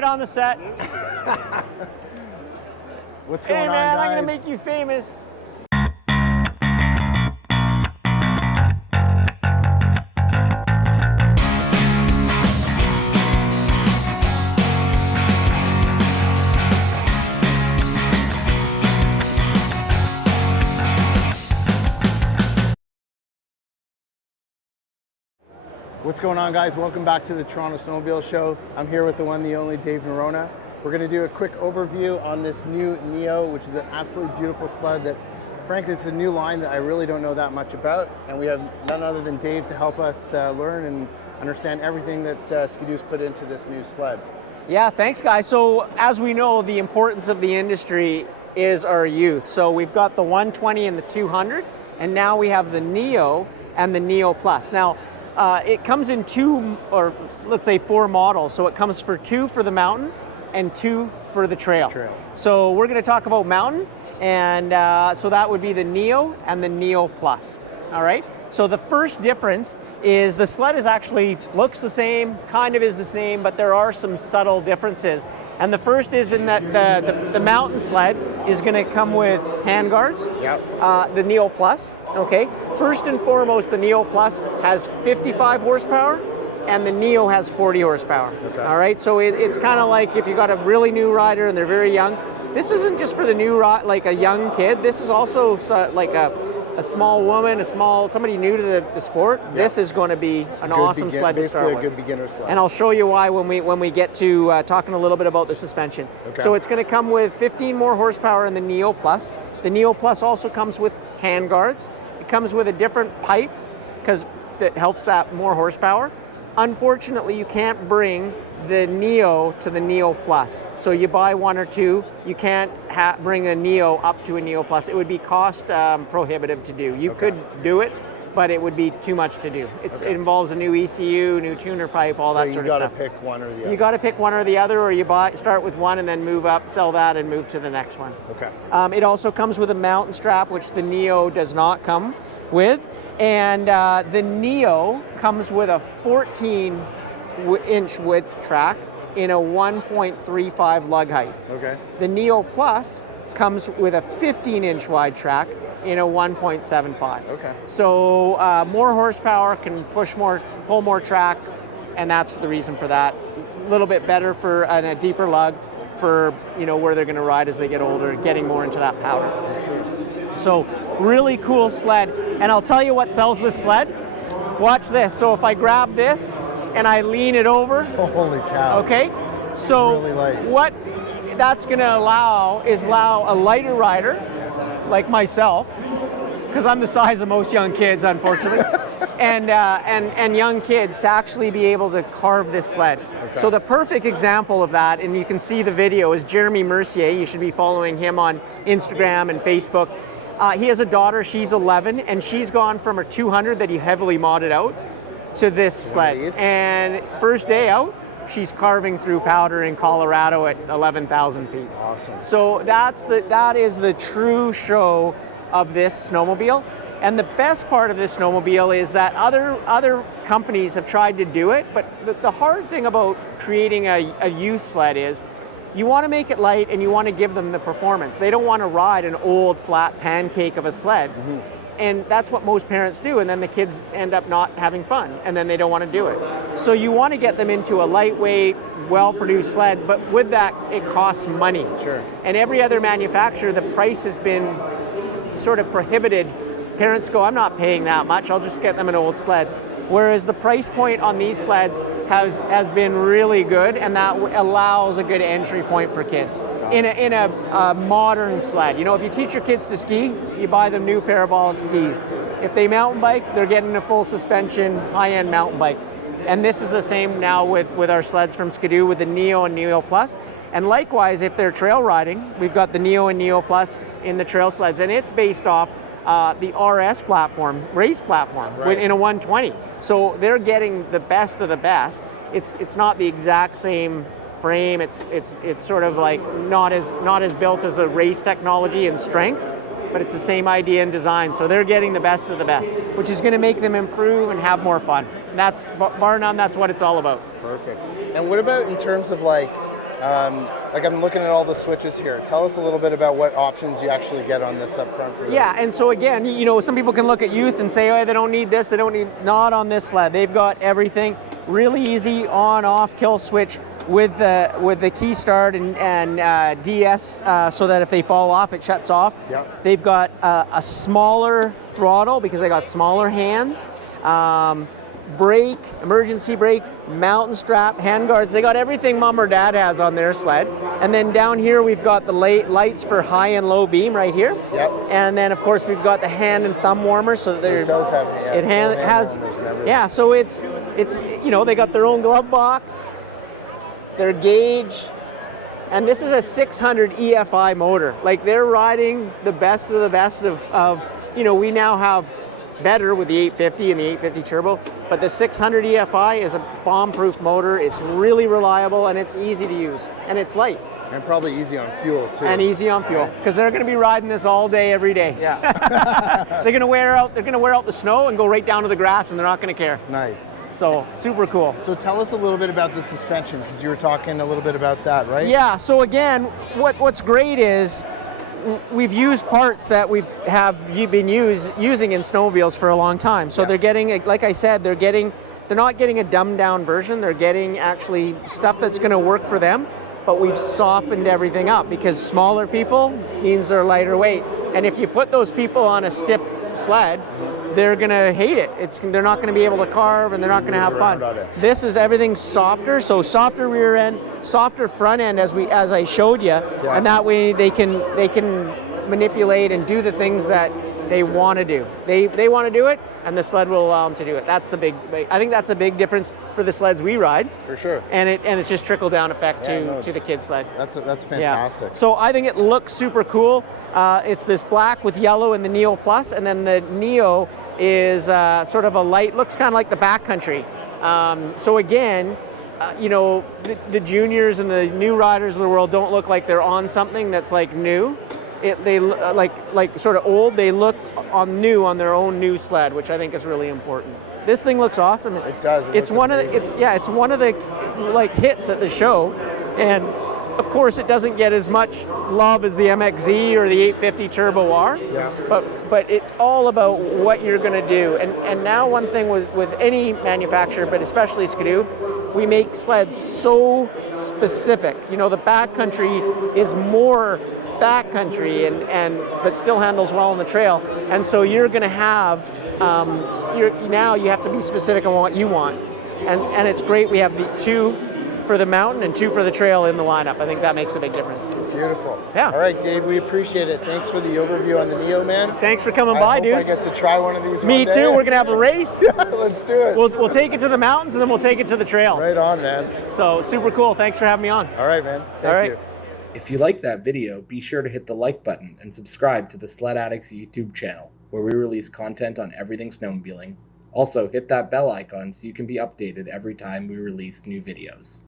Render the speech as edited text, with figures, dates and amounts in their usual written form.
Right on the set. What's going on, Hey man, guys? I'm gonna make you famous. What's going on, guys? Welcome back to the Toronto Snowmobile Show. I'm here with the one, the only Dave Norona. We're going to do a quick overview on this new Neo, which is an absolutely beautiful sled that, frankly, it's a new line that I really don't know that much about. And we have none other than Dave to help us learn and understand everything that Skidoo's put into this new sled. Yeah, thanks guys. So as we know, the importance of the industry is our youth. So we've got the 120 and the 200, and now we have the Neo and the Neo Plus. Now, it comes in two, or let's say four models. So it comes for two for the mountain and two for the trail. So we're going to talk about mountain, and so that would be the Neo and the Neo Plus. All right. So the first difference is the sled is actually looks the same, kind of is the same, but there are some subtle differences. And the first is in that the mountain sled is going to come with handguards. Yep. The Neo Plus. Okay. First and foremost, the Neo Plus has 55 horsepower, and the Neo has 40 horsepower. Okay. All right. So it's kind of like if you got a really new rider and they're very young. This isn't just for the new like a young kid. This is also like a small woman, somebody new to the sport. Yep. This is going to be an awesome sled to start with. Basically a good beginner sled. And I'll show you why when we get to talking a little bit about the suspension. Okay. So it's going to come with 15 more horsepower in the Neo Plus. The Neo Plus also comes with handguards. It comes with a different pipe because that helps that more horsepower. Unfortunately, you can't bring the Neo to the Neo Plus. So you buy one or two, you can't bring a Neo up to a Neo Plus. It would be cost prohibitive to do. You could do it, but it would be too much to do. It involves a new ECU, new tuner pipe, all that sort of stuff. So you got to pick one or the other. You got to pick one or the other, or you start with one and then move up, sell that, and move to the next one. Okay. It also comes with a mountain strap, which the Neo does not come with. And the Neo comes with a 14-inch width track in a 1.35 lug height. Okay. The Neo Plus comes with a 15-inch wide track in a 1.75. Okay. So more horsepower, can pull more track, and that's the reason for that. A little bit better for a deeper lug for where they're going to ride as they get older, getting more into that power. So really cool sled. And I'll tell you what sells this sled. Watch this. So if I grab this and I lean it over. Holy cow. Okay. So really light. What that's going to allow a lighter rider like myself, because I'm the size of most young kids, unfortunately, and young kids to actually be able to carve this sled. Okay. So the perfect example of that, and you can see the video, is Jeremy Mercier. You should be following him on Instagram and Facebook. He has a daughter, she's 11, and she's gone from her 200 that he heavily modded out to this sled. And first day out, she's carving through powder in Colorado at 11,000 feet. Awesome. So that is the true show of this snowmobile. And the best part of this snowmobile is that other companies have tried to do it, but the hard thing about creating a youth sled is you want to make it light and you want to give them the performance. They don't want to ride an old flat pancake of a sled. Mm-hmm. And that's what most parents do, and then the kids end up not having fun, and then they don't want to do it. So you want to get them into a lightweight, well-produced sled, but with that, it costs money. Sure. And every other manufacturer, the price has been sort of prohibited. Parents go, I'm not paying that much, I'll just get them an old sled. Whereas the price point on these sleds has been really good, and that allows a good entry point for kids. In a modern sled, if you teach your kids to ski, you buy them new parabolic skis. If they mountain bike, they're getting a full suspension, high-end mountain bike. And this is the same now with our sleds from Skidoo with the Neo and Neo Plus. And likewise, if they're trail riding, we've got the Neo and Neo Plus in the trail sleds, and it's based off the RS platform, race platform, right, in a 120. So they're getting the best of the best. It's not the exact same frame. It's sort of like not as built as a race technology and strength, but it's the same idea and design. So they're getting the best of the best, which is going to make them improve and have more fun. And that's, bar none, that's what it's all about. Perfect. And what about in terms of like Like I'm looking at all the switches here. Tell us a little bit about what options you actually get on this up front for this. Yeah, and so again, you know, some people can look at youth and say, oh, they don't need this, they don't need, not on this sled. They've got everything, really easy on, off, kill switch with the key start and DS, so that if they fall off, it shuts off. Yep. They've got a smaller throttle because they got smaller hands. Brake, emergency brake, mountain strap, hand guards. They got everything mom or dad has on their sled. And then down here we've got the lights for high and low beam right here. Yep. And then of course we've got the hand and thumb warmers. So it does have hand has warmers and everything. yeah. So it's you know, they got their own glove box, their gauge, and this is a 600 EFI motor. Like they're riding the best of the best of you know, we now have better with the 850 and the 850 turbo, but the 600 EFI is a bomb-proof motor. It's really reliable and it's easy to use and it's light. And probably easy on fuel too. And easy on fuel, because they're going to be riding this all day, every day. Yeah. They're going to wear out the snow and go right down to the grass, and they're not going to care. Nice. So super cool. So tell us a little bit about the suspension, because you were talking a little bit about that, right? Yeah. So again, what's great is we've used parts that you've been using in snowmobiles for a long time. So they're getting, like I said, they're not getting a dumbed down version. They're getting actually stuff that's going to work for them. But we've softened everything up because smaller people means they're lighter weight. And if you put those people on a stiff sled, they're gonna hate it. They're not gonna be able to carve and they're not gonna have fun. This is everything softer, so softer rear end, softer front end as I showed you, and that way they can manipulate and do the things that they want to do. They want to do it, and the sled will allow them to do it. That's the big. I think that's a big difference for the sleds we ride. For sure. And it's just trickle down effect to the kid sled. That's fantastic. Yeah. So I think it looks super cool. It's this black with yellow in the Neo Plus, and then the Neo is sort of a light. Looks kind of like the backcountry. So again, you know, the juniors and the new riders of the world don't look like they're on something that's like new. They like sort of old. They look new on their own new sled, which I think is really important. This thing looks awesome. It does. It's one of the like hits at the show, and of course it doesn't get as much love as the MXZ or the 850 Turbo R. Yeah. But it's all about what you're going to do. And now one thing with any manufacturer, but especially Skidoo, we make sleds so specific. You know, the backcountry is more backcountry and but still handles well on the trail, and so you're going to have now you have to be specific on what you want, and it's great. We have the 2 for the mountain and 2 for the trail in the lineup. I think that makes a big difference. Beautiful. Yeah. All right, Dave, we appreciate it. Thanks for the overview on the Neo, man. Thanks for coming by, dude. I get to try one of these. Me one too. day. We're gonna have a race. Yeah, let's do it. We'll take it to the mountains and then we'll take it to the trails. Right on, man. So super cool. Thanks for having me on. All right, man. Thank you. If you like that video, be sure to hit the like button and subscribe to the Sled Addicts YouTube channel, where we release content on everything snowmobiling. Also, hit that bell icon so you can be updated every time we release new videos.